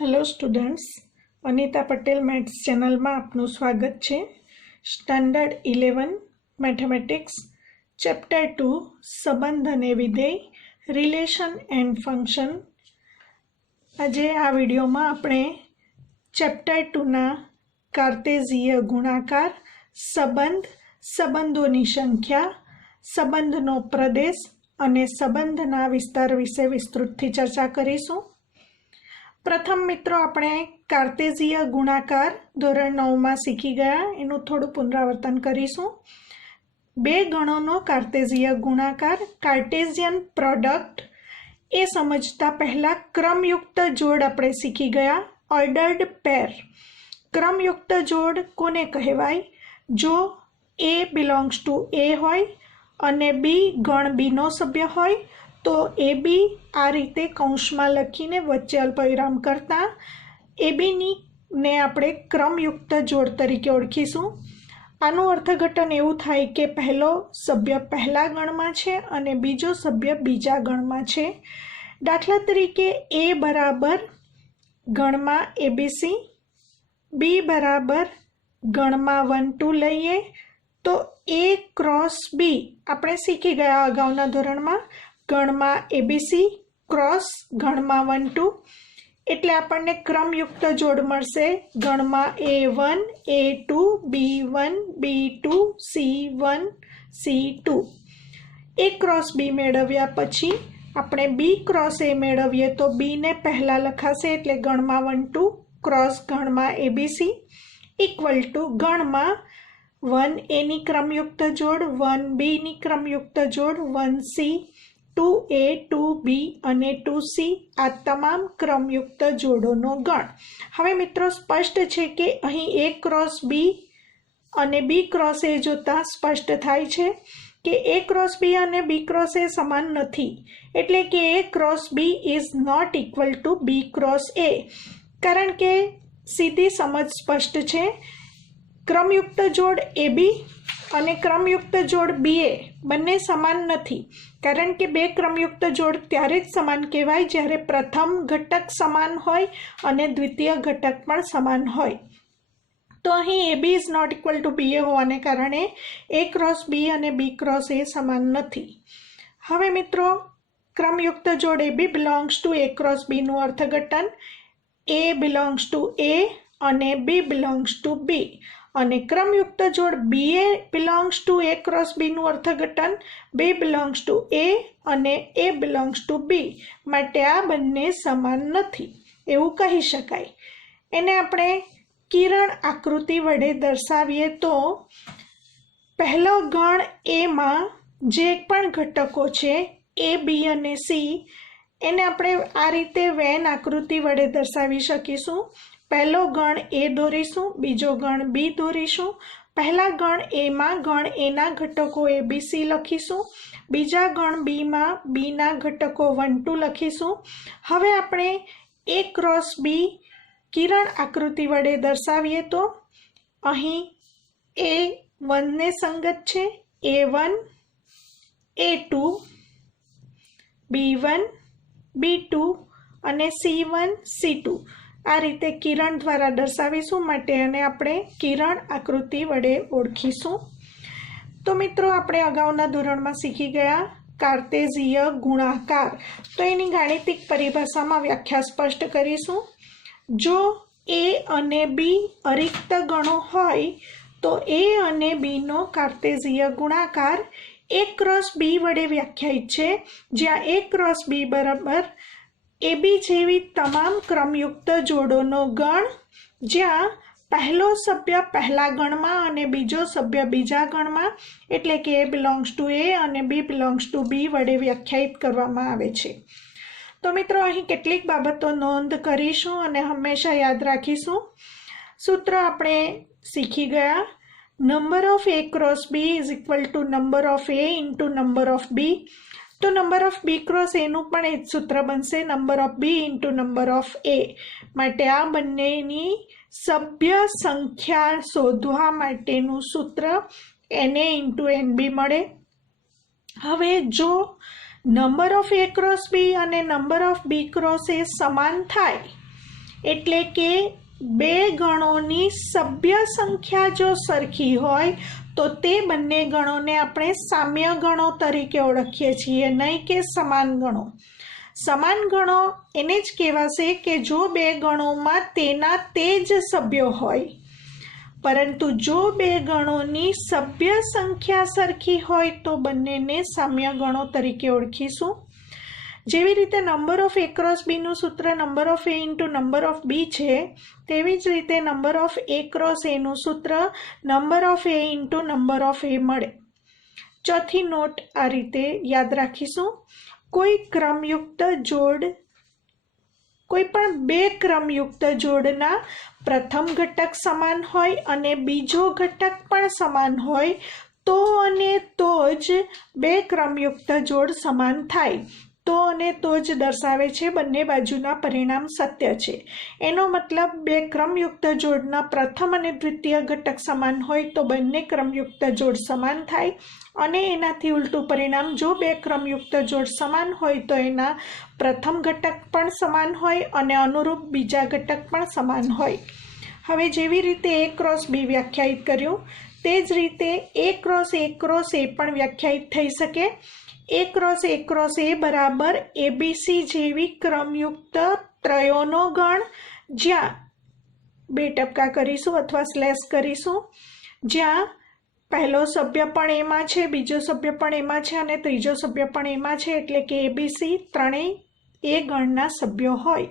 Hello students, Anita Patel maths channel में आपનું स्वागत है। स्टैंडर्ड 11 मैथमेटिक्स चैप्टर 2 संबंध अने विधेय रिलेशन एंड फंक्शन। આજે આ વિડીયોમાં આપણે ચેપ્ટર 2ના કાર્ટેઝીય ગુણાકાર, સંબંધ, સંબંધોની સંખ્યા, સંબંધનો પ્રદેશ અને સંબંધના વિસ્તાર વિશે વિસ્તૃતથી ચર્ચા કરીશું। प्रथम मित्रों अपने कार्तेजीय गुणाकार धोरण 9 में सीखी गया, एनु थोड़ू पुनरावर्तन करीशुं। बे गणों कार्तेजीय गुणाकार कार्टेशियन प्रोडक्ट ए समझता पहला क्रमयुक्त जोड़ अपने सीखी गया। ऑर्डर्ड पेर क्रमयुक्त जोड़ कोने कहेवाय? जो ए बिलोंग्स टू ए होय अने बी गण बी नो सभ्य होय तो ए बी आ रीते कौंस में लखीने वच्चे अल्पविराम करता ए बी ने आपणे क्रमयुक्त जोड़ तरीके ओळखीशुं। आनुं अर्थघटन एवुं थाय के पहलो सभ्य पहला गण में छे अने बीजो सभ्य बीजा गण में छे। दाखला तरीके ए बराबर गण में एबीसी, बी बराबर गण में 1 2 लईए तो ए क्रॉस बी आपणे सीखी गया अगाउना धोरण में गण में एबीसी क्रॉस गण में 1 2 एटले आपने क्रमयुक्त जोड़ मळशे। गण में A1 A2 B1 B2 C1 C2 ए क्रॉस बी मेळव्या पछी आपणे बी क्रॉस ए मेळवीए तो बी ने पहला लखाशे एटले गण में 1 2 क्रॉस गण में एबीसी इक्वल टू गण में 1 ए नी क्रमयुक्त जोड़ 1 बी नी क्रमयुक्त जोड़ 1 सी 2A 2B અને 2C આ તમામ क्रमयुक्त જોડોનો ગણ। હવે મિત્રો સ્પષ્ટ છે કે અહીં A ક્રોસ B અને B ક્રોસ A જોતા સ્પષ્ટ થાય છે કે A ક્રોસ B અને B ક્રોસ A સમાન નથી, એટલે કે A cross B is not equal to B cross A। કારણ કે સીધી સમજ સ્પષ્ટ છે, क्रमयुक्त जोड़ AB અને क्रमयुक्त जोड़ BA બંને સમાન નથી। कारण के बे क्रमयुक्त जोड़ त्यारे ज समान कहेवाय ज्यारे प्रथम घटक समान होय अने द्वितीय घटक पण समान होय। तो अहीं AB is not equal to BA होवाने कारणे A क्रॉस B अने B क्रॉस A समान नथी। हवे मित्रों क्रमयुक्त जोड़ AB belongs to A cross B नुं अर्थघटन A बिलोंग्स टू A अने B बिलोंग्स टू B અને क्रमयुक्त जोड़ BA belongs to A cross B નું અર્થઘટન B बिलोंग्स टू A અને A बिलोंग्स टू B માટે આ બંને સમાન નથી એવું કહી શકાય। એને આપણે કિરણ આકૃતિ વડે દર્શાવીએ તો પહેલો ગણ A માં જે પણ ઘટકો છે A B અને C એને આપણે આ રીતે વેન આકૃતિ વડે દર્શાવી શકીશું। पहलो गण ए दोरीशुं, बीजो गण बी दोरीशुं। पहला गण ए में गण ए ना घटको ए बी सी लखीशुं, बीजा गण बी में बी ना घटको 1 2 लखीशुं। हवे आपणे ए क्रॉस बी किरण आकृति वडे दर्शावीए तो अहीं A1 ने संगत छे A1 A2 B1 B2 અને C1 C2 आ रीते किरण द्वारा दर्शावीशुं माटे आने आपणे किरण आकृति वडे ओळखीशुं। तो मित्रों आपणे अगाउना धोरणमां सीखी गया कार्तेजीय गुणाकार, तो एनी गाणितिक परिभाषामां व्याख्या स्पष्ट करीशुं। जो A अने B अरिक्त गणो होय तो A अने B नो कार्तेजीय गुणाकार A क्रॉस B वडे व्याख्यायित छे, ज्यां A क्रॉस B बराबर AB जेवी तमाम क्रमयुक्त जोड़ोनो गण, ज्यां पहलो सभ्य पहला गण में अने बीजो सभ्य बीजा गण में एटले के A बिलोंग्स टू A अने B बिलोंग्स टू B वडे व्याख्यायित करवामां आवे छे। तो मित्रों अहीं केटलीक बाबतो नोंध करीशुं अने हमेशा याद राखीशुं। सूत्र आपणे सीखी गया, number of A cross B is equal to number of A into number of B। तो number of B cross A નું પણ એ જ સૂત્ર બનશે, number of B into number of A। માટે આ બંનેની સભ્ય સંખ્યા શોધવા માટેનું સૂત્ર NA ઇન્ટુ NB મળે। હવે જો number of A cross B અને number of B cross A સમાન થાય એટલે કે બે ગણોની સભ્ય સંખ્યા જો સરખી હોય તો તે બંને ગણોને આપણે સામ્ય ગણો તરીકે ઓળખીએ છીએ, નહીં કે સમાન ગણો. સમાન ગણો એને જ કહેવાશે કે જો બે ગણોમાં તેના તે જ સભ્યો હોય, પરંતુ જો બે ગણોની સભ્ય સંખ્યા સરખી હોય તો બંનેને સામ્ય ગણો તરીકે ઓળખીશું. જેવી રીતે નંબર ઓફ એ ક્રોસ બીનું સૂત્ર number of A into number of B છે, તેવી જ રીતે નંબર ઓફ એ ક્રોસ એનું સૂત્ર number of A into number of A મળે. ચોથી નોટ આ રીતે યાદ રાખીશું. કોઈ પણ બે ક્રમયુક્ત જોડના પ્રથમ ઘટક સમાન હોય અને બીજો ઘટક પણ સમાન હોય તો અને તો જ બે ક્રમયુક્ત જોડ સમાન થાય. તો અને તો જ દર્શાવે છે બંને બાજુના પરિણામ સત્ય છે. એનો મતલબ બે ક્રમયુક્ત જોડના પ્રથમ અને દ્વિતીય ઘટક સમાન હોય તો બંને ક્રમયુક્ત જોડ સમાન થાય, અને એનાથી ઉલટું પરિણામ, જો બે ક્રમયુક્ત જોડ સમાન હોય તો એના પ્રથમ ઘટક પણ સમાન હોય અને અનુરૂપ બીજા ઘટક પણ સમાન હોય. હવે જેવી રીતે એ ક્રોસ બી વ્યાખ્યાયિત કર્યું તે જ રીતે એ ક્રોસ એ પણ વ્યાખ્યાયિત થઈ શકે. એ ક્રોસ એ બરાબર એબીસી જેવી ક્રમયુક્ત ત્રયોનો ગણ, જ્યાં બે ટપકા કરીશું અથવા સ્લેશ કરીશું, જ્યાં પહેલો સભ્ય પણ એમાં છે, બીજો સભ્ય પણ એમાં છે અને ત્રીજો સભ્ય પણ એમાં છે, એટલે કે એબીસી ત્રણેય એ ગણના સભ્યો હોય.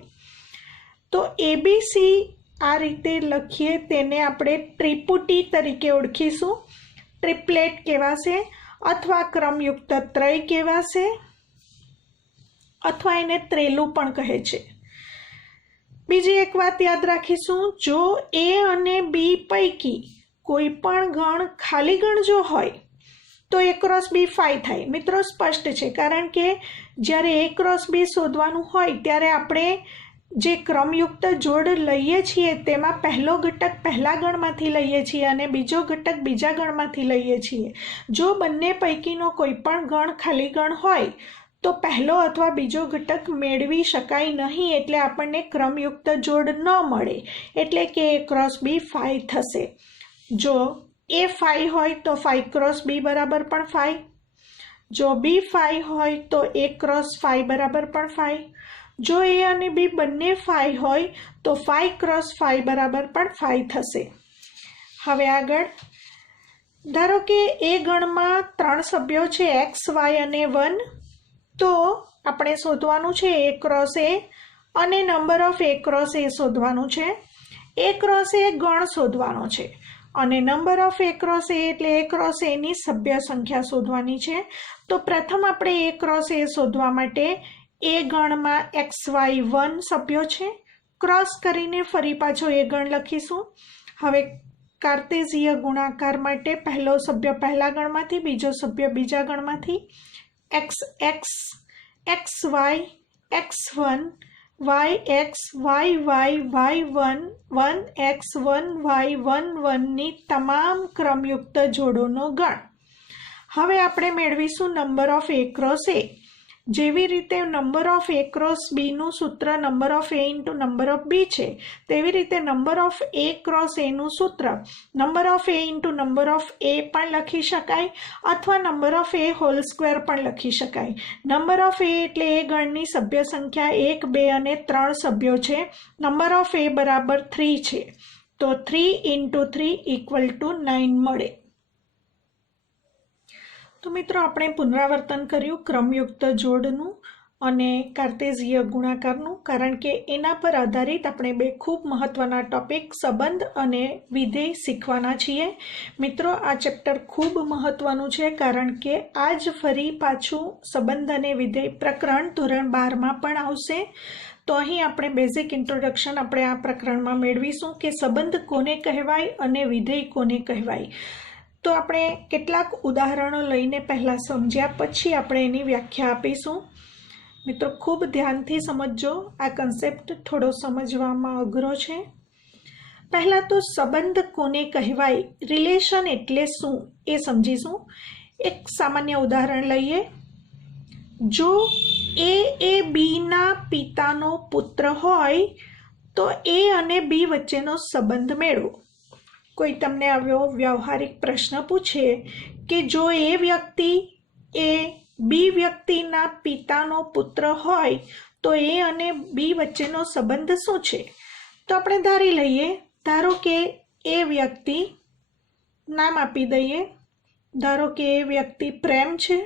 તો એબીસી આ રીતે લખીએ તેને આપણે ત્રિપુટી તરીકે ઓળખીશું. ટ્રિપલેટ કહેવાશે અથવા ક્રમયુક્ત ત્રય કહેવાશે, અથવા એને ત્રેલું પણ કહે છે. બીજી એક વાત યાદ રાખીશું, જો એ અને બી પૈકી કોઈ પણ ગણ ખાલી ગણ જો હોય તો એ ક્રોસ બી 5 થાય. મિત્રો સ્પષ્ટ છે, કારણ કે જ્યારે એ ક્રોસ બી શોધવાનું હોય ત્યારે આપણે જે ક્રમયુક્ત જોડ લઈએ છીએ તેમાં પહેલો ઘટક પહેલા ગણમાંથી લઈએ છીએ અને બીજો ઘટક બીજા ગણમાંથી લઈએ છીએ. જો બંને પૈકીનો કોઈ પણ ગણ ખાલી ગણ હોય તો પહેલો અથવા બીજો ઘટક મેળવી શકાય નહીં, એટલે આપણને ક્રમયુક્ત જોડ ન મળે, એટલે કે એ ક્રોસ બી 5 થશે. જો એ 5 હોય તો 5 ક્રોસ બી બરાબર પણ 5. જો બી 5 હોય તો એ ક્રોસ 5 બરાબર પણ 5. જો એ અને બી બંને 5 હોય તો 5 ક્રોસ 5 બરાબર પણ 5 થશે. હવે આગળ ધારો કે એ ગણમાં 3 સભ્યો છે x, y અને 1, તો આપણે શોધવાનું છે એ ક્રોસ એ અને નંબર ઓફ એ ક્રોસ એ શોધવાનું છે. એ ક્રોસ એ ગણ શોધવાનો છે અને નંબર ઓફ એ ક્રોસ એ એટલે એ ક્રોસ એની સભ્ય સંખ્યા શોધવાની છે. તો પ્રથમ આપણે એ ક્રોસ એ શોધવા માટે એ ગણમાં xy1 સભ્યો છે, ક્રોસ કરીને ફરી પાછો એ ગણ લખીશું. હવે કાર્તેઝીય ગુણાકાર માટે પહેલો સભ્ય પહેલા ગણમાંથી, બીજો સભ્ય બીજા ગણમાંથી, xx, xy, x1, yx, yy, y1, 1x, 1y, 1 ની તમામ ક્રમયુક્ત જોડોનો ગણ. હવે આપણે મેળવીશું number of A cross A. જેવી રીતે નંબર ઓફ એ ક્રોસ બીનું સૂત્ર number of A into number of B છે, તેવી રીતે નંબર ઓફ એ ક્રોસ એનું સૂત્ર number of A into number of A પણ લખી શકાય, અથવા number of A whole square પણ લખી શકાય. નંબર ઓફ એ એટલે એ ગણની સભ્ય સંખ્યા 1, 2 અને 3 સભ્યો છે. નંબર ઓફ એ બરાબર 3 છે, તો 3 ઇન્ટુ 3 ઇક્વલ ટુ 9 મળે. તો મિત્રો આપણે પુનરાવર્તન કર્યું ક્રમયુક્ત જોડનું અને કાર્તેઝીય ગુણાકારનું, કારણ કે એના પર આધારિત આપણે બે ખૂબ મહત્વના ટોપિક સંબંધ અને વિધેય શીખવાના છીએ. મિત્રો આ ચેપ્ટર ખૂબ મહત્વનું છે, કારણ કે આ જ ફરી પાછું સંબંધ અને વિધેય પ્રકરણ ધોરણ 12માં પણ આવશે. તો અહીં આપણે બેઝિક ઇન્ટ્રોડક્શન આપણે આ પ્રકરણમાં મેળવીશું કે સંબંધ કોને કહેવાય અને વિધેય કોને કહેવાય. તો આપણે કેટલાક ઉદાહરણો લઈને પહેલાં સમજ્યા પછી આપણે એની વ્યાખ્યા આપીશું. મિત્રો ખૂબ ધ્યાનથી સમજજો, આ કન્સેપ્ટ થોડો સમજવામાં અઘરો છે. પહેલાં તો સંબંધ કોને કહેવાય, રિલેશન એટલે શું એ સમજીશું. એક સામાન્ય ઉદાહરણ લઈએ. જો એ બીના પિતાનો પુત્ર હોય તો એ અને બી વચ્ચેનો સંબંધ મેળવો. કોઈ તમને આવ્યો વ્યવહારિક પ્રશ્ન પૂછે કે જો એ વ્યક્તિ એ બી વ્યક્તિના પિતાનો પુત્ર હોય તો એ અને બી વચ્ચેનો સંબંધ શું છે? તો આપણે ધારી લઈએ, ધારો કે એ વ્યક્તિ, નામ આપી દઈએ, ધારો કે એ વ્યક્તિ પ્રેમ છે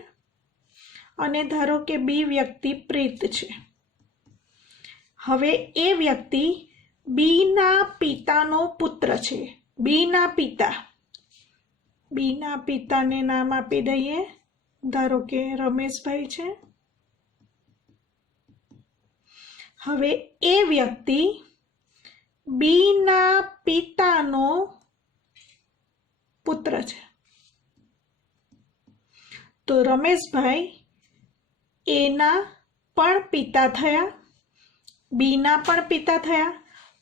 અને ધારો કે બી વ્યક્તિ પ્રીત છે. હવે એ વ્યક્તિ બીના પિતાનો પુત્ર છે. બીના પિતાને નામ આપી દઈએ, ધારો કે રમેશભાઈ છે. હવે એ વ્યક્તિ બીના પિતાનો પુત્ર છે. તો રમેશભાઈ એના પણ પિતા થયા, બીના પણ પિતા થયા.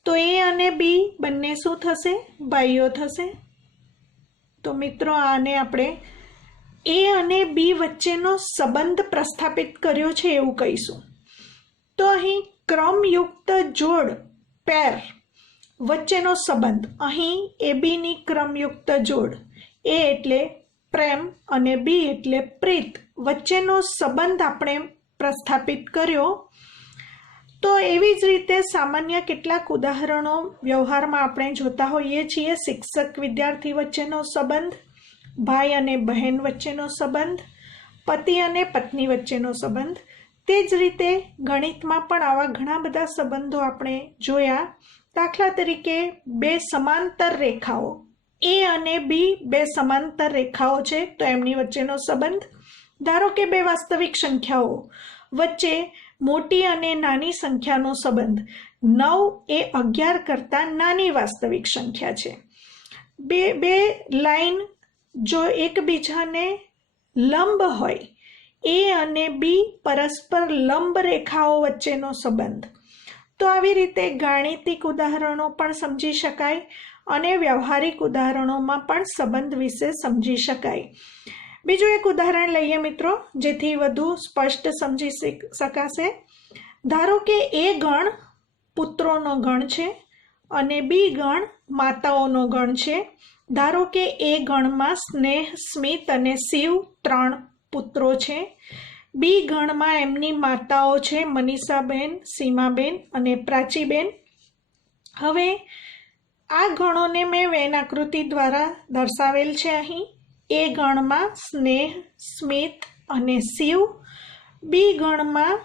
તો એ અને બી બંને શું થશે? ભાઈઓ થશે. તો મિત્રો આને આપણે એ અને બી વચ્ચેનો સંબંધ પ્રસ્થાપિત કર્યો છે એવું કહીશું. તો અહીં ક્રમયુક્ત જોડ પેર વચ્ચેનો સંબંધ, અહીં એ બીની ક્રમયુક્ત જોડ, એ એટલે પ્રેમ અને બી એટલે પ્રીત વચ્ચેનો સંબંધ આપણે પ્રસ્થાપિત કર્યો. તો એવી જ રીતે સામાન્ય કેટલાક ઉદાહરણો વ્યવહારમાં આપણે જોતા હોઈએ છીએ. શિક્ષક વિદ્યાર્થી વચ્ચેનો સંબંધ, ભાઈ અને બહેન વચ્ચેનો સંબંધ, પતિ અને પત્ની વચ્ચેનો સંબંધ. તે જ રીતે ગણિતમાં પણ આવા ઘણા બધા સંબંધો આપણે જોયા. દાખલા તરીકે બે સમાંતર રેખાઓ, એ અને બી બે સમાંતર રેખાઓ છે તો એમની વચ્ચેનો સંબંધ. ધારો કે બે વાસ્તવિક સંખ્યાઓ વચ્ચે મોટી અને નાની સંખ્યાનો સંબંધ. 9 એ 11 કરતાં નાની વાસ્તવિક સંખ્યા છે. બે લાઈન જો એકબીજાને લંબ હોય, એ અને બી પરસ્પર લંબ રેખાઓ વચ્ચેનો સંબંધ. તો આવી રીતે ગાણિતિક ઉદાહરણો પણ સમજી શકાય અને વ્યવહારિક ઉદાહરણોમાં પણ સંબંધ વિશે સમજી શકાય. બીજું એક ઉદાહરણ લઈએ મિત્રો, જેથી વધુ સ્પષ્ટ સમજી શકાશે. ધારો કે એ ગણ પુત્રોનો ગણ છે અને બી ગણ માતાઓનો ગણ છે. ધારો કે એ ગણમાં સ્નેહ, સ્મિત અને શિવ 3 પુત્રો છે. બી ગણમાં એમની માતાઓ છે મનીષાબેન, સીમાબેન અને પ્રાચીબેન. હવે આ ગણોને મેં વેન આકૃતિ દ્વારા દર્શાવેલ છે. અહીં એ ગણમાં સ્નેહ, સ્મિત અને શિવ. બી ગણમાં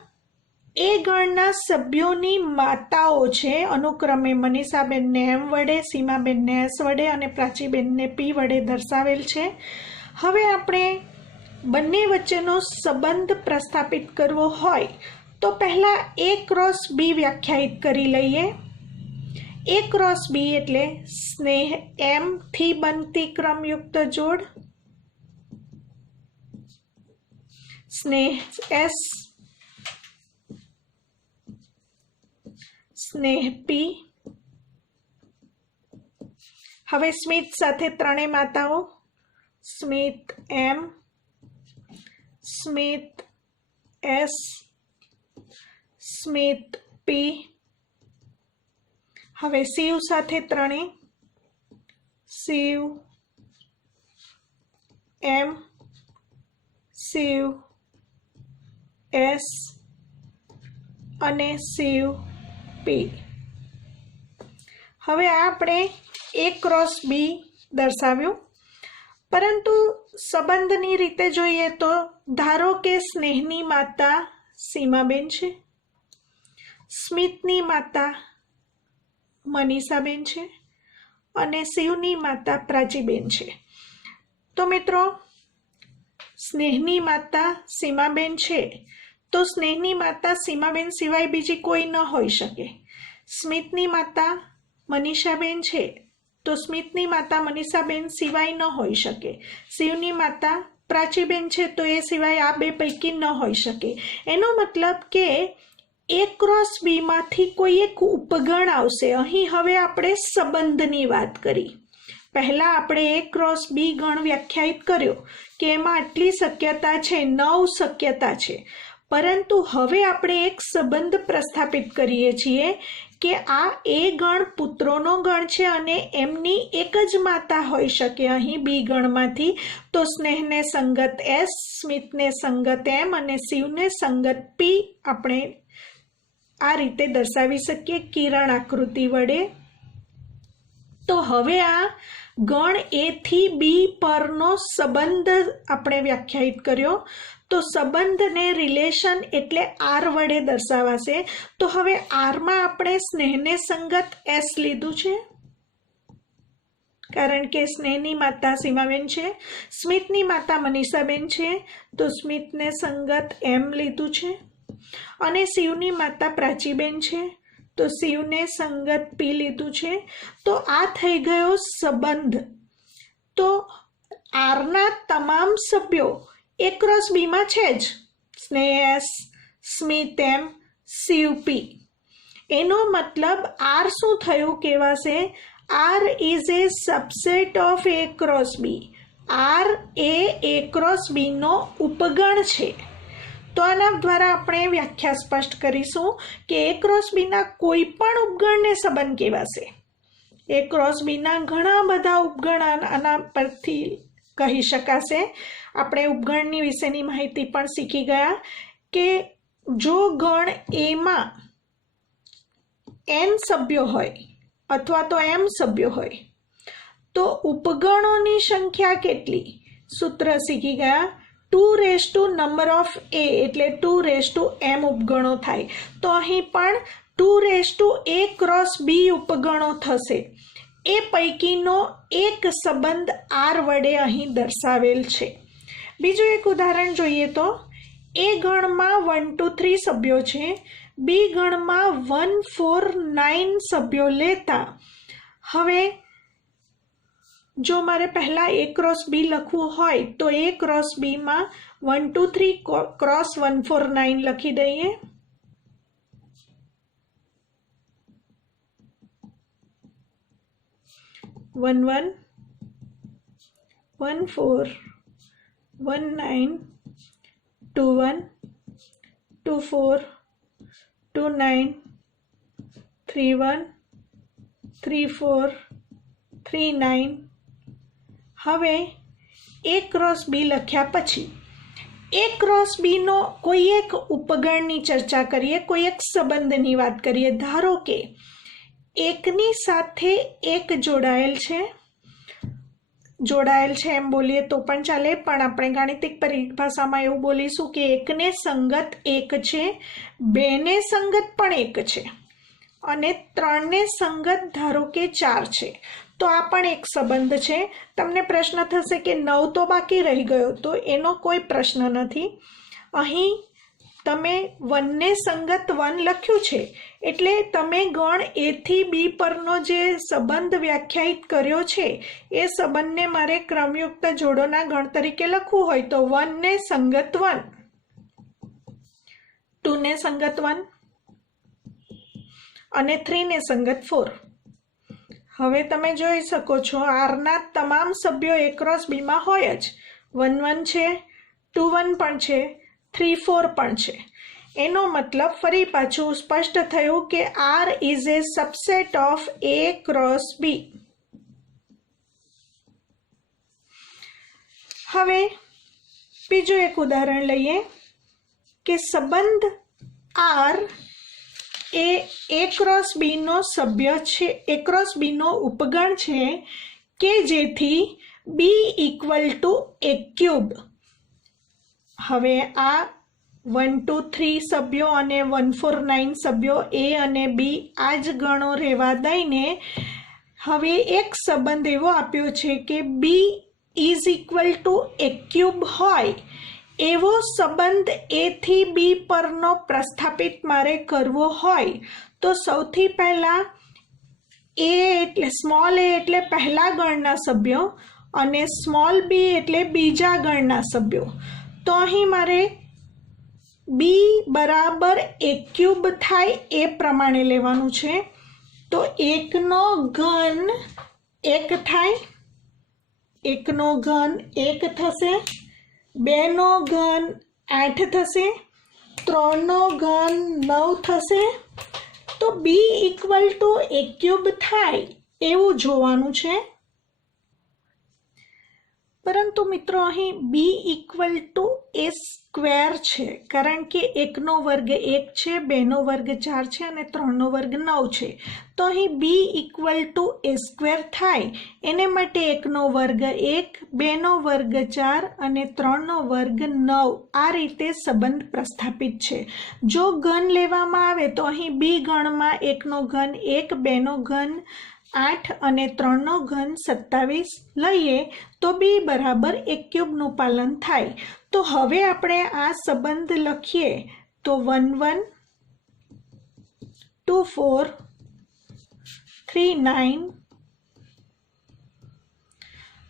એ ગણના સભ્યોની માતાઓ છે અનુક્રમે મનીષાબેનને એમ વડે, સીમાબેનને એસ વડે અને પ્રાચીબેનને પી વડે દર્શાવેલ છે. હવે આપણે બંને વચ્ચેનો સંબંધ પ્રસ્થાપિત કરવો હોય તો પહેલા એ ક્રોસ બી વ્યાખ્યાયિત કરી લઈએ. એ ક્રોસ બી એટલે સ્નેહ એમ થી બનતી ક્રમયુક્ત જોડ, સ્નેહ એસ, સ્નેહ પી. હવે સ્મિત સાથે ત્રણેય માતાઓ, સ્મિત એમ, સ્મિત એસ, સ્મિત પી. હવે શિવ સાથે ત્રણેય, શિવ એમ, શિવ એસ અને શિવ પી. હવે આપણે એ ક્રોસ બી દર્શાવ્યું, પરંતુ સંબંધની રીતે જોઈએ તો ધારો કે સ્નેહની માતા સીમાબેન છે, સ્મિતની માતા મનીષાબેન છે અને શિવની માતા પ્રાચીબેન છે. તો મિત્રો સ્નેહની માતા સીમાબેન છે તો સ્નેહની માતા સીમાબેન સિવાય બીજી કોઈ ન હોઈ શકે. સ્મિતની માતા મનીષાબેન છે તો સ્મિતની માતા મનીષાબેન સિવાય ન હોઈ શકે. શિવની માતા પ્રાચીબેન છે તો એ સિવાય આ બે પૈકી ન હોઈ શકે. એનો મતલબ કે એ ક્રોસ બી માંથી કોઈ એક ઉપગણ આવશે. અહીં હવે આપણે સંબંધની વાત કરી. પહેલા આપણે એ ક્રોસ બી ગણ વ્યાખ્યાયિત કર્યો કે એમાં આટલી શક્યતા છે, 9 શક્યતા છે. પરંતુ હવે આપણે એક સંબંધ પ્રસ્થાપિત કરીએ છીએ કે આ એ ગણ પુત્રોનો ગણ છે અને એમની એક જ માતા હોઈ શકે અહીં બી ગણમાંથી, તો સ્નેહને સંગત એસ, સ્મિતને સંગત એમ અને શિવને સંગત પી આપણે આ રીતે દર્શાવી શકીએ કિરણ આકૃતિ વડે. તો હવે આ ગણ એ થી બી પરનો સંબંધ આપણે વ્યાખ્યાયિત કર્યો. તો સંબંધને રિલેશન એટલે આર વડે દર્શાવાશે. તો હવે આરમાં આપણે સ્નેહને સંગત એસ લીધું છે કારણ કે સ્નેહની માતા સીમાબેન છે, સ્મિતની માતા મનીષાબેન છે તો સ્મિતને સંગત એમ લીધું છે, અને શિવની માતા પ્રાચીબેન છે તો શિવને સંગત પી લીધું છે. તો આ થઈ ગયો સંબંધ. તો આરના તમામ સભ્યો એ ક્રોસ બીમાં છે જ, સ્નેહ એસ, સ્મિત એમ, શિવ પી. એનો મતલબ આર શું થયું કહેવાશે? R is a subset of A cross B. R A cross બીનો ઉપગણ છે. તો આના દ્વારા આપણે વ્યાખ્યા સ્પષ્ટ કરીશું કે એ ક્રોસ બીના કોઈ પણ ઉપગણને સંબંધ કહેવાશે. એ ક્રોસ બીના ઘણા બધા ઉપગણ આના પરથી કહી શકાશે. આપણે ઉપગણની વિશેની માહિતી પણ શીખી ગયા કે જો ગણ એમાં એન સભ્યો હોય અથવા તો એમ સભ્યો હોય તો ઉપગણોની સંખ્યા કેટલી? સૂત્ર શીખી ગયા. 2 નંબર ઓફ એ એટલે 2 m ઉપગણો થાય. તો અહીં પણ 2 a ક્રોસ બી ઉપગણો થશે. એ પૈકીનો એક સંબંધ આર વડે અહીં દર્શાવેલ છે. બીજું એક ઉદાહરણ જોઈએ તો એ ગણમાં 1 2 3 સભ્યો છે, બી ગણમાં 1 4 9 સભ્યો લેતા. હવે જો મારે પહેલા એ ક્રોસ બી લખવું હોય તો એ ક્રોસ બીમાં 1 2 3 ક્રોસ 1 4 9 લખી દઈએ. વન 1 1 4 1 9 2 1 2 4 2 9 3 1 3 4 3 9. હવે એ ક્રોસ બી લખ્યા પછી એ ક્રોસ બીનો કોઈ એક ઉપગણની ચર્ચા કરીએ, કોઈ એક સંબંધની વાત કરીએ. ધારો કે એકની સાથે એક જોડાયેલ છે એમ બોલીએ તો પણ ચાલે, પણ આપણે ગાણિતિક પરિભાષામાં એવું બોલીશું કે એકને સંગત એક છે, બેને સંગત પણ એક છે અને ત્રણને સંગત ધારો કે 4 છે. તો આ પણ એક સંબંધ છે. તમને પ્રશ્ન થશે કે 9 તો બાકી રહી ગયો, તો એનો કોઈ પ્રશ્ન નથી. અહીં તમે 1 ને સંગત 1 લખ્યું છે એટલે તમે ગણ એ થી બી પરનો જે સંબંધ વ્યાખ્યાયિત કર્યો છે એ સંબંધને મારે ક્રમયુક્ત જોડોના ગણ તરીકે લખવું હોય તો 1 ને સંગત 1, 2 ને સંગત 1 અને 3 ને સંગત 4. હવે તમે જોઈ શકો છો આરના તમામ સભ્યો એ ક્રોસ બીમાં હોય જ. 1 1 છે, 2 1 પણ છે, 3 4 પણ છે. એનો મતલબ ફરી પાછું સ્પષ્ટ થયું કે R is a subset of A cross B. હવે બીજું એક ઉદાહરણ લઈએ કે સંબંધ આર એ ક્રોસ બીનો સભ્ય છે, એ ક્રોસ બીનો ઉપગણ છે કે જેથી બી ઇક્વલ ટુ એ ક્યુબ. હવે આ 1 2 3 સભ્યો અને 1 4 9 સભ્યો એ અને બી આ જ ગણો રહેવા દઈને હવે એક સંબંધ એવો આપ્યો છે કે B is equal to A cube હોય એવો સંબંધ એ થી બી પરનો પ્રસ્થાપિત મારે કરવો હોય તો સૌથી પહેલા એ એટલે સ્મોલ એ એટલે પહેલા ગણના સભ્યો અને સ્મોલ બી એટલે બીજા ગણના સભ્યો. તો અહીં મારે બી બરાબર એ ક્યુબ થાય એ પ્રમાણે લેવાનું છે. તો એકનો ઘન 1 થાય, એકનો ઘન 1 થશે, 2 નો ઘન 8 થશે, 3 નો ઘન 9 થશે તો બી ઇક્વલ ટુ એ ક્યુબ થાય એવું જોવાનું છે, પરંતુ મિત્રો અહીં બી ઇક્વલ ટુ એ સ્ક્વેર છે, કારણ કે 1નો વર્ગ 1 છે, 2નો વર્ગ 4 છે અને 3નો વર્ગ 9 છે. તો અહીં બી ઇક્વલ ટુ એ સ્ક્વેર થાય એને માટે 1નો વર્ગ 1, 2નો વર્ગ 4 અને 3નો વર્ગ 9 આ રીતે સંબંધ પ્રસ્થાપિત છે. જો ઘન લેવામાં આવે તો અહીં બી ગણમાં 1નો ઘન 1, 2નો ઘન 8 અને 3નો ઘન 27 લઈએ તો બી બરાબર એ ક્યુબનું પાલન થાય. તો હવે આપણે આ સંબંધ લખીએ તો 1 1 2 4 3 9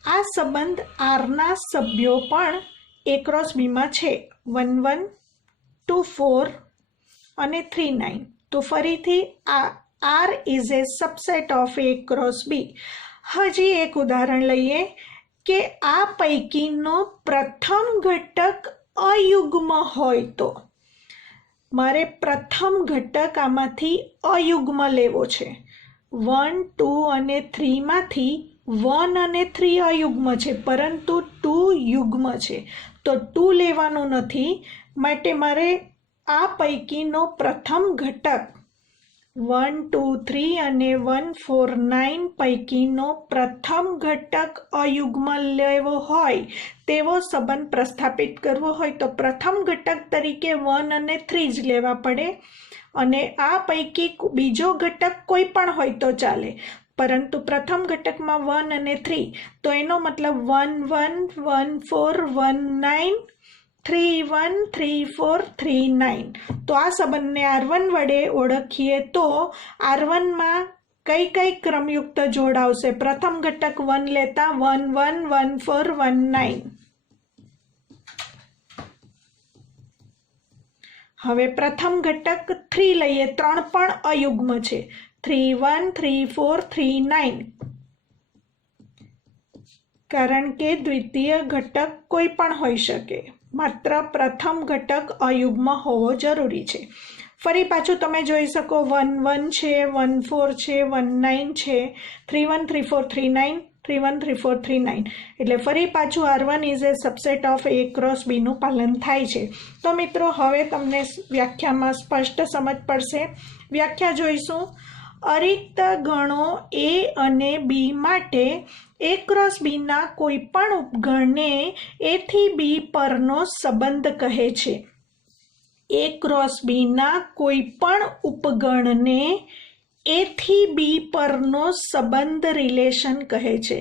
આ સંબંધ આરના સભ્યો પણ એ ક્રોસ બીમાં છે, 1 1 2 4 અને 3 9. તો ફરીથી આ R is a subset of A cross B. હજી એક ઉદાહરણ લઈએ કે આ પૈકીનો પ્રથમ ઘટક અયુગ્મ હોય તો મારે પ્રથમ ઘટક આમાંથી અયુગ્મ લેવો છે. 1 2 અને 3 માંથી 1 અને 3 અયુગ્મ છે, પરંતુ 2 યુગ્મ છે. તો 2 લેવાનું નથી, માટે મારે આ પૈકીનો પ્રથમ ઘટક 1 2 3 અને 1 4 9 પૈકીનો પ્રથમ ઘટક અયુગ્મ લેવો હોય તેવો સંબંધ પ્રસ્થાપિત કરવો હોય તો પ્રથમ ઘટક તરીકે 1 અને 3 જ લેવા પડે, અને આ પૈકી બીજો ઘટક કોઈ પણ હોય તો ચાલે, પરંતુ પ્રથમ ઘટકમાં 1 અને 3, તો એનો મતલબ 1 1 1 4 1 9 3 1 3 4 3 9. તો આ સંબંધને R1 વડે ઓળખીએ તો R1માં કઈ ક્રમયુક્ત જોડ આવશે? પ્રથમ ઘટક 1 લેતા 1 1 1 4 1 9. હવે પ્રથમ ઘટક 3 લઈએ, 3 પણ અયુગ્મ છે, 3 1 3 4 3 9, કારણ કે દ્વિતીય ઘટક કોઈ પણ હોઈ શકે, માત્ર પ્રથમ ઘટક અયુગ્મ હોવો જરૂરી છે. ફરી પાછું તમે જોઈ શકો 1 1 છે, 1 4 છે, 1 9 છે, 3 1 3 4 3 9, 3 1 3 4 3 9. એટલે ફરી પાછું R1 is a subset of A cross B નું પાલન થાય છે. તો મિત્રો હવે તમને વ્યાખ્યામાં સ્પષ્ટ સમજ પડશે. વ્યાખ્યા જોઈશું. અરિક્ત ગણો A અને B માટે A ક્રોસ B ના કોઈ પણ ઉપગણને A થી B પરનો સંબંધ કહે છે. A ક્રોસ B ના કોઈ પણ ઉપગણને A થી B પરનો સંબંધ રિલેશન કહે છે.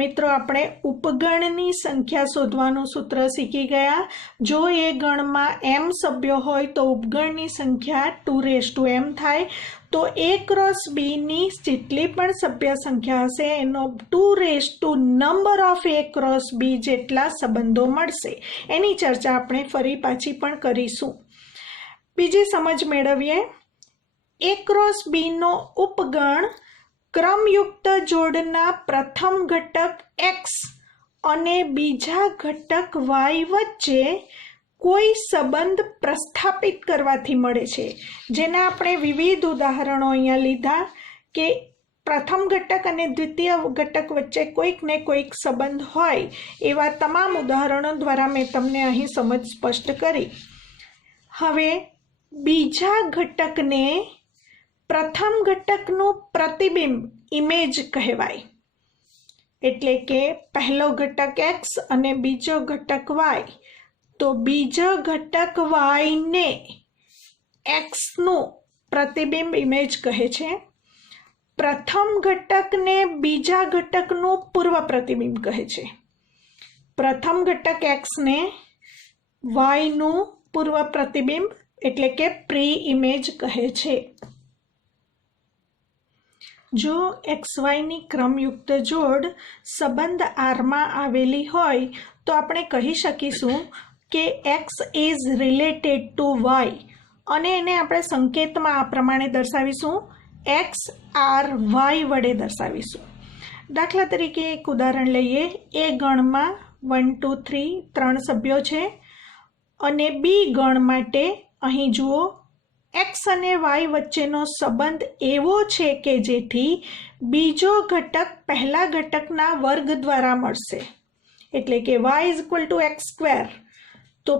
મિત્રો આપણે ઉપગણની સંખ્યા શોધવાનું સૂત્ર શીખી ગયા. જો એ ગણમાં m સભ્યો હોય તો ઉપગણની સંખ્યા 2m થાય. તો A ક્રોસ B ની જેટલી પણ સભ્ય સંખ્યા હશે એનો 2 number of A cross B જેટલા સંબંધો મળશે. એની ચર્ચા આપણે ફરી પાછી પણ કરીશું. બીજી સમજ મેળવીએ. A ક્રોસ B નો ઉપગણ ક્રમયુક્ત જોડના પ્રથમ ઘટક x અને બીજા ઘટક y વચ્ચે કોઈ સંબંધ પ્રસ્થાપિત કરવાથી મળે છે. જેને આપણે વિવિધ ઉદાહરણો અહીંયા લીધા કે પ્રથમ ઘટક અને દ્વિતીય ઘટક વચ્ચે કોઈક ને કોઈક સંબંધ હોય એવા તમામ ઉદાહરણો દ્વારા મેં તમને અહીં સમજ સ્પષ્ટ કરી. હવે બીજા ઘટકને પ્રથમ ઘટકનું પ્રતિબિંબ ઇમેજ કહેવાય. એટલે કે પહેલો ઘટક x અને બીજો ઘટક y, તો બીજો ઘટક y ને x નું પ્રતિબિંબ ઇમેજ કહે છે. પ્રથમ ઘટકને બીજા ઘટકનું પૂર્વ પ્રતિબિંબ કહે છે. પ્રથમ ઘટક x ને y નું પૂર્વ પ્રતિબિંબ એટલે કે પ્રી ઇમેજ કહે છે. જો XY ની ક્રમયુક્ત જોડ સંબંધ R માં આવેલી હોય તો આપણે કહી શકીશું કે x is related to y, અને એને આપણે સંકેતમાં આ પ્રમાણે દર્શાવીશું, x R y વડે દર્શાવીશું. દાખલા તરીકે એક ઉદાહરણ લઈએ. A ગણમાં 1 2 3 3 સભ્યો છે અને B ગણ માટે અહીં જુઓ एक्स अने वाय वच्चेनो संबंध एवो छे के जेथी बीजो घटक पहला घटकना वर्ग द्वारा मळशे। एटले के y is equal to X square, तो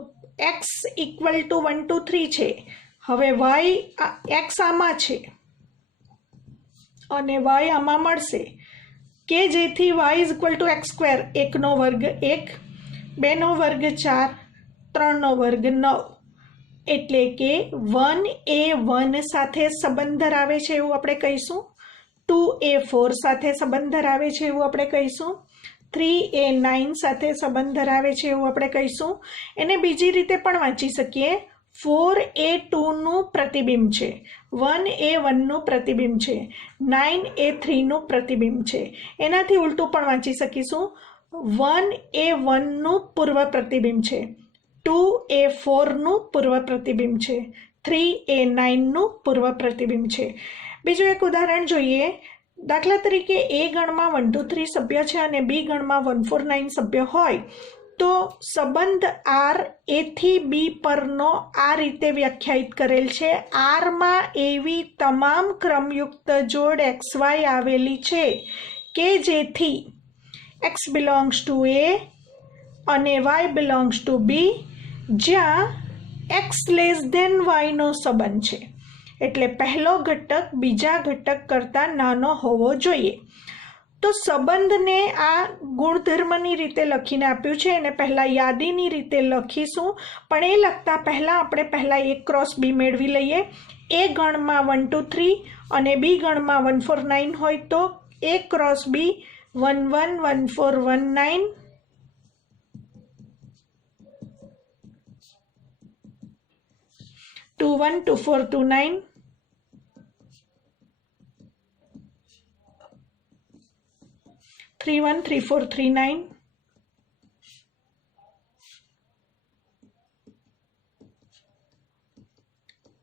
x इक्वल टू 1 2 3 छे। हवे y x आमा छे अने y आमा मळशे के जेथी y is equal to X square, 1 नो वर्ग 1, 2 नो वर्ग 4, 3 नो वर्ग 9, एटले के 1a1 साथे संबंध धरावे छे एवुं आपणे कहीशुं, 2a4 साथे संबंध धरावे छे एवुं आपणे कहीशुं, 3a9 साथे संबंध धरावे छे एवुं आपणे कहीशुं। एने बीजी रीते पण वांची सकीए, 4a2 નું પ્રતિબિંબ છે, 1a1 નું પ્રતિબિંબ છે, 9a3 નું પ્રતિબિંબ છે। એનાથી ઉલટું પણ વાંચી શકીશું, 1a1 નું પૂર્વ પ્રતિબિંબ છે, 2a4 નું પૂર્વ પ્રતિબિંબ છે, 3a9 નું પૂર્વ પ્રતિબિંબ છે। બીજું એક ઉદાહરણ જોઈએ। દાખલા તરીકે એ ગણમાં 1 2 3 સભ્ય છે અને બી ગણમાં 1 4 9 સભ્ય હોય तो संबंध आर ए थी बी परनो आ रीते व्याख्यायित करेल छे। आर में एवी तमाम क्रमयुक्त जोड़ एक्स वाय आवेली छे के जेथी एक्स बिलोंग्स टू ए अने वाय बिलोंग्स टू बी, ज्यां एक्स लेस देन वाय नो संबंध छे। एटले पहलो घटक बीजा घटक करता नानो होवो जोईए। तो संबंध ने आ गुणधर्मनी रीते लखीने आप्युं छे अने पहला यादीनी रीते लखीशुं, पण ए लखता पहला आपणे पहला ए क्रॉस बी मेळवी लईए। ए गणमां 1 2 3 अने बी गणमां 1 4 9 होय तो ए क्रॉस बी 1 1 1 4 1 9, 2 1 2 4 2 9, 3 1 3 4 3 9,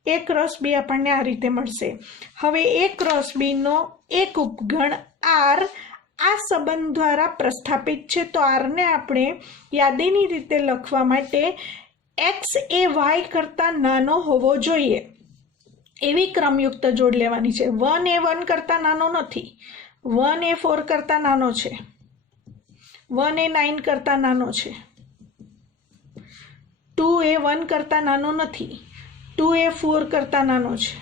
ए क्रॉस बी आपणे आ रीते मळशे। हवे ए क्रॉस बी नो एक उपगण आर आ संबंध द्वारा प्रस्थापित छे, तो आर ने आपणे यादीनी रीते लखवा माटे एक्स ए वाय करता नानो होवो जोईए एवी क्रमयुक्त जोड़ लेवानी छे। 1a1 करता नानो नथी, 1a4 करता नानो छे, 1a9 करता नानो छे, 2a1 करता नानो नथी, 2a4 करता नानो छे,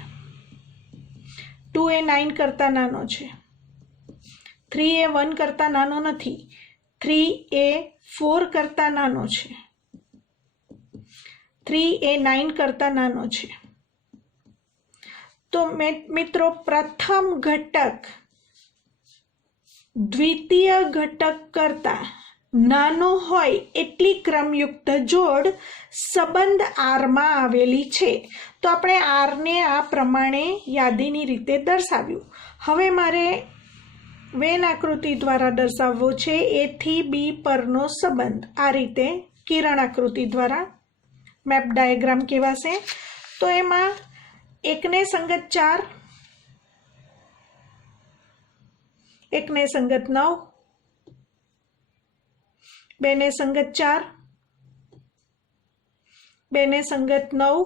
2a9 करता नानो छे, 3a1 करता नानो नथी, 3a4 करता नानो छे, 3a9 करता नानो छे। तो मित्रों प्रथम घटक द्वितीय घटक करता नानो होय एटली क्रमयुक्त जोड़ संबंध आर में आवेली छे। तो आपणे आर ने आ प्रमाणे यादीनी रीते दर्शाव्युं। हवे मारे वेन आकृति द्वारा दर्शाववो छे ए थी बी परनो संबंध। आ रीते किरण आकृति द्वारा मैप डायग्राम कहेवाशे। तो एमां एकने संगत 4, एकने संगत 9, बेने संगत 4, बेने संगत 9,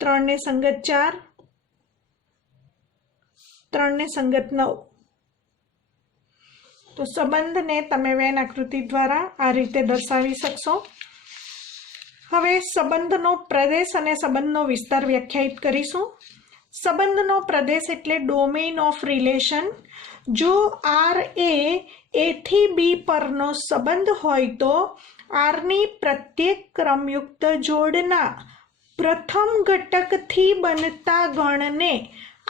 3 ने संगत 4, 3 ने संगत 9। तो संबंध ने तमे वेन आकृति द्वारा आ रीते दर्शावी शकशो। हवे संबंधनो प्रदेश अने संबंधनो विस्तार व्याख्यायित करीशुं। संबंधनो प्रदेश एटले डोमेन ऑफ रिलेशन। जो आर ए थी बी परनो संबंध होय तो आर नी प्रत्येक क्रमयुक्त जोड़ना प्रथम घटक थी बनता गण ने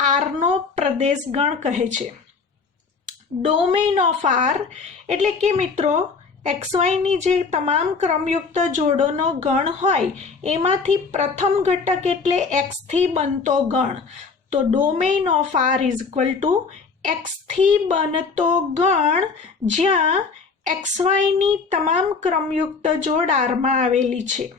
आर नो प्रदेश गण कहे छे। डोमेन ऑफ आर एटले के मित्रों एक्स वाय नी जे तमाम क्रमयुक्त जोड़ोनो गण होय एमांथी प्रथम घटक एटले एक्स थी बनतो गण। तो domain of R is equal to X थी बनतो गण ज्यां एक्स वाय नी तमाम क्रमयुक्त जोड़ आर में आवेली छे।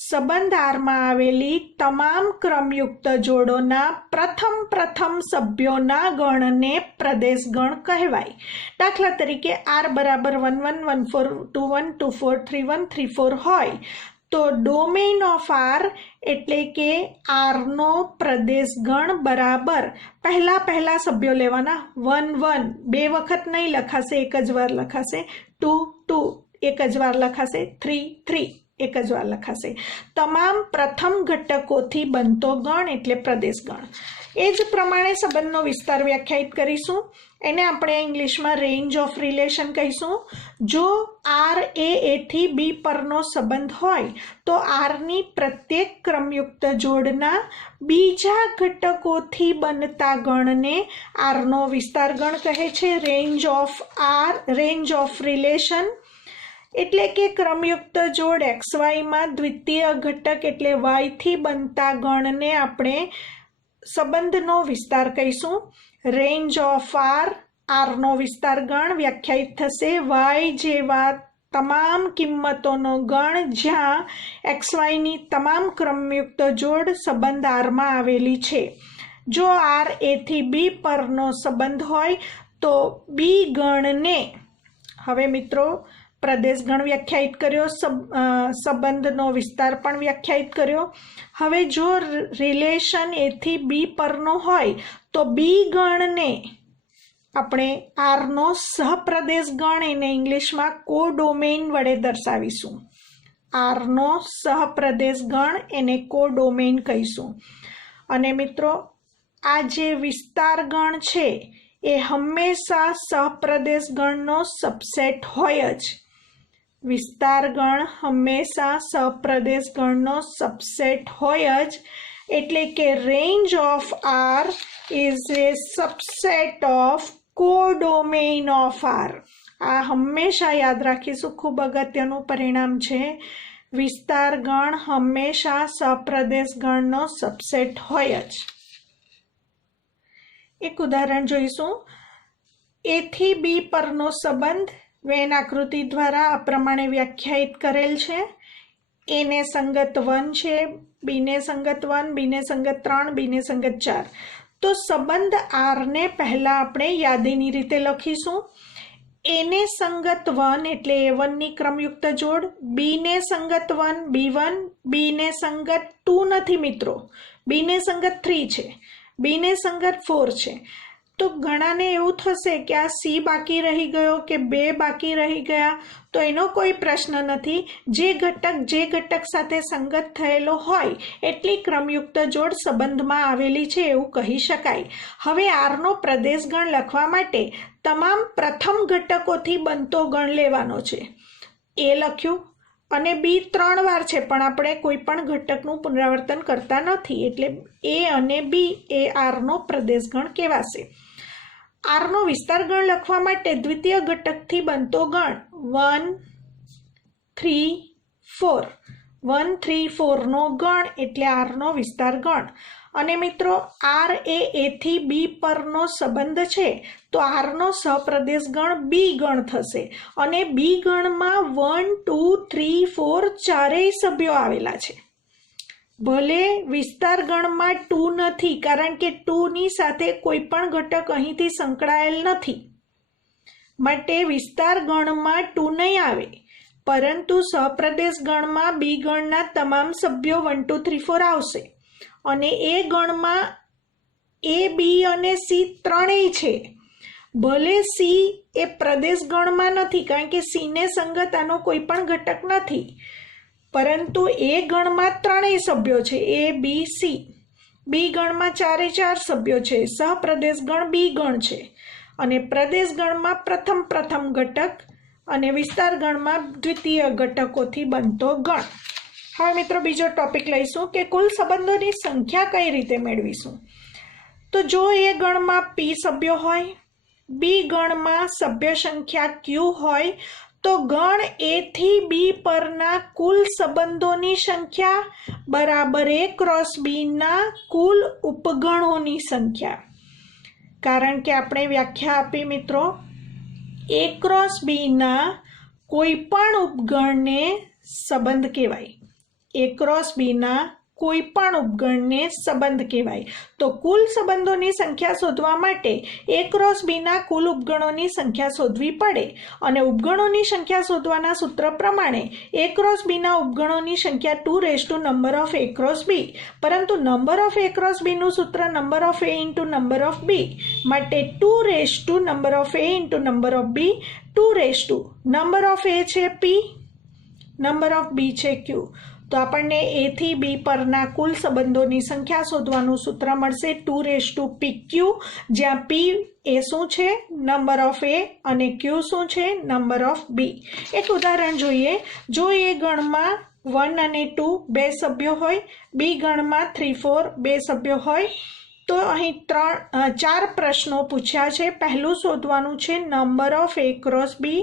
संबंध आर में आवेली तमाम क्रमयुक्त जोड़ोना प्रथम सभ्योना गण ने प्रदेश गण कहेवाय। दाखला तरीके आर बराबर 1 1 1 4 2 1 2 4 3 1 3 4 होय તો ડોમેઇન ઓફ આર એટલે કે આરનો પ્રદેશ ગણ બરાબર પહેલા સભ્યો લેવાના 1 1 બે વખત નહીં લખાશે, એક જ વાર લખાશે, 2 2 એક જ વાર લખાશે, 3 3 એક જ વાર લખાશે. તમામ પ્રથમ ઘટકોથી બનતો ગણ એટલે પ્રદેશ ગણ. એ જ પ્રમાણે સંબંધનો વિસ્તાર વ્યાખ્યાયિત કરીશું. એને આપણે ઇંગ્લિશમાં રેન્જ ઓફ રિલેશન કહીશું. જો આર એ થી બી પરનો સંબંધ હોય તો આરની પ્રત્યેક ક્રમયુક્ત જોડના બીજા ઘટકોથી બનતા ગણને આરનો વિસ્તાર ગણ કહે છે. રેન્જ ઓફ રિલેશન એટલે કે ક્રમયુક્ત જોડ XYમાં દ્વિતીય ઘટક એટલે Y થી બનતા ગણને આપણે સંબંધનો વિસ્તાર કહીશું. રેન્જ ઓફ આરનો વિસ્તાર ગણ વ્યાખ્યાયિત થશે Y જેવા તમામ કિંમતોનો ગણ જ્યાં XYની તમામ ક્રમયુક્ત જોડ સંબંધ આરમાં આવેલી છે. જો આર એ થી બી પરનો સંબંધ હોય તો બી ગણને, હવે મિત્રો પ્રદેશ ગણ વ્યાખ્યાયિત કર્યો, સંબંધનો વિસ્તાર પણ વ્યાખ્યાયિત કર્યો. હવે જો રિલેશન એ થી બી પરનો હોય તો બી ગણને આપણે આરનો સહપ્રદેશ ગણ એને ઇંગ્લિશમાં કોડોમેઇન વડે દર્શાવીશું. આરનો સહપ્રદેશ ગણ એને કોડોમેઇન કહીશું. અને મિત્રો આ જે વિસ્તાર ગણ છે એ હંમેશા સહપ્રદેશ ગણનો સબસેટ હોય જ. વિસ્તાર ગણ હંમેશા સહપ્રદેશ ગણનો સબસેટ હોય જ. એટલે કે range of R is a subset of codomain of R. આ હંમેશા યાદ રાખીશું, ખૂબ અગત્યનું પરિણામ છે. વિસ્તાર ગણ હંમેશા સહપ્રદેશ ગણનો સબસેટ હોય જ. એક ઉદાહરણ જોઈશું. એ થી બી પરનો સંબંધ વેન આકૃતિ દ્વારા આ પ્રમાણે વ્યાખ્યાયિત કરેલ છે. એને સંગત 1 છે, બીને સંગત 1, બીને સંગત 3, બીને સંગત 4. તો સંબંધ આરને પહેલા આપણે યાદીની રીતે લખીશું. એને સંગત 1 એટલે A1ની ક્રમયુક્ત જોડ, બીને સંગત 1 B1, બીને સંગત 2 નથી મિત્રો, બીને સંગત 3 છે, બીને સંગત 4 છે. તો ઘણાને એવું થશે કે આ સી બાકી રહી ગયો કે 2 બાકી રહી ગયા, તો એનો કોઈ પ્રશ્ન નથી. જે ઘટક સાથે સંગત થયેલો હોય એટલી ક્રમયુક્ત જોડ સંબંધમાં આવેલી છે એવું કહી શકાય. હવે આરનો પ્રદેશ ગણ લખવા માટે તમામ પ્રથમ ઘટકોથી બનતો ગણ લેવાનો છે. એ લખ્યું અને બી 3 વાર છે, પણ આપણે કોઈ પણ ઘટકનું પુનરાવર્તન કરતા નથી, એટલે એ અને બી એ આરનો પ્રદેશ ગણ કહેવાશે. આરનો વિસ્તાર ગણ લખવા માટે દ્વિતીય ઘટકથી બનતો ગણ 1 3 4 1 3 4 નો ગણ એટલે આરનો વિસ્તાર ગણ. અને મિત્રો આર એ થી બી પરનો સંબંધ છે તો આરનો સહપ્રદેશ ગણ બી ગણ થશે. અને બી ગણમાં 1 2 3 4 ચારેય સભ્યો આવેલા છે. ભલે વિસ્તાર ગણમાં 2 નથી, કારણ કે 2ની સાથે કોઈ પણ ઘટક અહીંથી સંકળાયેલ નથી, માટે વિસ્તાર ગણમાં 2 નહીં આવે. પરંતુ સહપ્રદેશ ગણમાં બી ગણના તમામ સભ્યો 1 2 3 4 આવશે. અને એ ગણમાં એ બી અને સી ત્રણેય છે. ભલે સી એ પ્રદેશ ગણમાં નથી, કારણ કે સીને સંગત આનો કોઈ પણ ઘટક નથી, પરંતુ એ ગણમાં ત્રણેય સભ્યો છે, એ બી સી. બી ગણમાં 4 સભ્યો છે, સહપ્રદેશ ગણ બી ગણ છે. અને પ્રદેશ ગણમાં પ્રથમ ઘટક અને વિસ્તાર ગણમાં દ્વિતીય ઘટકોથી બનતો ગણ. હવે મિત્રો બીજો ટોપિક લઈશું કે કુલ સંબંધોની સંખ્યા કઈ રીતે મેળવીશું. તો જો એ ગણમાં પી સભ્યો હોય, બી ગણમાં સભ્ય સંખ્યા ક્યુ હોય, તો ગણ એ થી બી પરના કુલ સંબંધોની સંખ્યા બરાબર એ ક્રોસ બીના કુલ ઉપગણોની સંખ્યા. કારણ કે આપણે વ્યાખ્યા આપી મિત્રો, એ ક્રોસ બીના કોઈ પણ ઉપગણને સંબંધ કહેવાય. એ ક્રોસ બીના કોઈપણ ઉપગણને સંબંધ કહેવાય. તો કુલ સંબંધોની સંખ્યા શોધવા માટે A ક્રોસ બીના કુલ ઉપગણોની સંખ્યા શોધવી પડે અને ઉપગણોની સંખ્યા શોધવાના સૂત્ર પ્રમાણે A ક્રોસ બીના ઉપગણોની સંખ્યા 2 raise to number of A cross B, પરંતુ નંબર ઓફ A ક્રોસ બીનું સૂત્ર number of A into number of B માટે 2 raise to number of A into number of B 2 raise to number of A છે P, number of B છે Q. તો આપણને A થી B પરના કુલ સંબંધોની સંખ્યા શોધવાનું સૂત્ર મળશે 2 રેઝ ટુ PQ, જ્યાં P એ શું છે? નંબર ઓફ A અને Q શું છે? Number of B. એક ઉદાહરણ જોઈએ. જો A ગણમાં 1 અને 2 બે સભ્યો હોય, B ગણમાં 3, 4 બે સભ્યો હોય, તો અહીં 4 પ્રશ્નો પૂછ્યા છે. પહેલું શોધવાનું છે number of A cross B,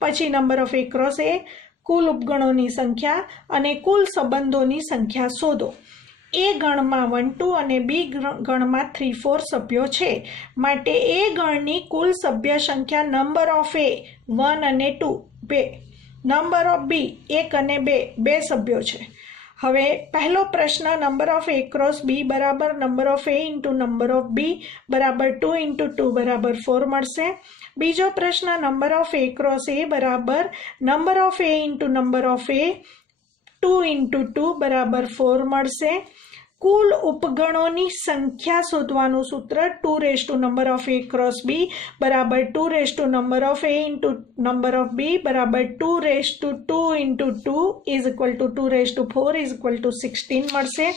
પછી number of A cross A, કુલ ઉપગણોની સંખ્યા અને કુલ સંબંધોની સંખ્યા શોધો. A ગણમાં 1, 2 અને B ગણમાં 3, 4 સભ્યો છે, માટે A ગણની કુલ સભ્ય સંખ્યા નંબર ઓફ A 1 અને 2 બે, નંબર ઓફ B 1 અને 2 બે સભ્યો છે. હવે પહેલો પ્રશ્ન number of A cross B બરાબર number of A into number of B બરાબર 2 ઇન્ટુ 2 બરાબર 4 મળશે. બીજો પ્રશ્ન number of A cross A બરાબર number of A into number of A 2 into 2 બરાબર 4 મળશે. કુલ ઉપગણોની સંખ્યા શોધવાનું સૂત્ર 2 raise to number of A cross B બરાબર 2 raise to number of A into number of B બરાબર 2 raise to 2 into 2 is equal to 2 raise to 4 is equal to 16 મળશે.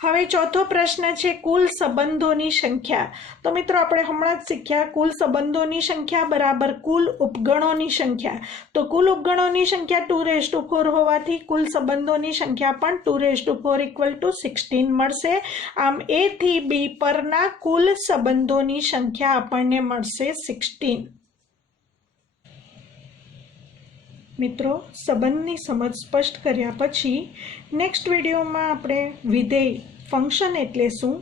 હવે ચોથો પ્રશ્ન છે કુલ સંબંધોની સંખ્યા. તો મિત્રો આપણે હમણાં જ શીખ્યા કુલ સંબંધોની સંખ્યા બરાબર કુલ ઉપગણોની સંખ્યા. તો કુલ ઉપગણોની સંખ્યા 2 રેઝ ટુ 4 હોવાથી કુલ સંબંધોની સંખ્યા પણ 2 રેઝ ટુ 4 ઇક્વલ ટુ 16 મળશે. આમ A થી B પરના કુલ સંબંધોની સંખ્યા આપણને મળશે 16. મિત્રો, સંબંધની સમજ સ્પષ્ટ કર્યા પછી નેક્સ્ટ વિડીયોમાં આપણે વિધેય ફંક્શન એટલે શું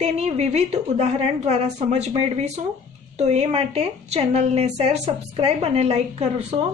તેની વિવિધ ઉદાહરણ દ્વારા સમજ મેળવીશું. તો એ માટે ચેનલને શેર, સબસ્ક્રાઈબ અને લાઈક કરશો.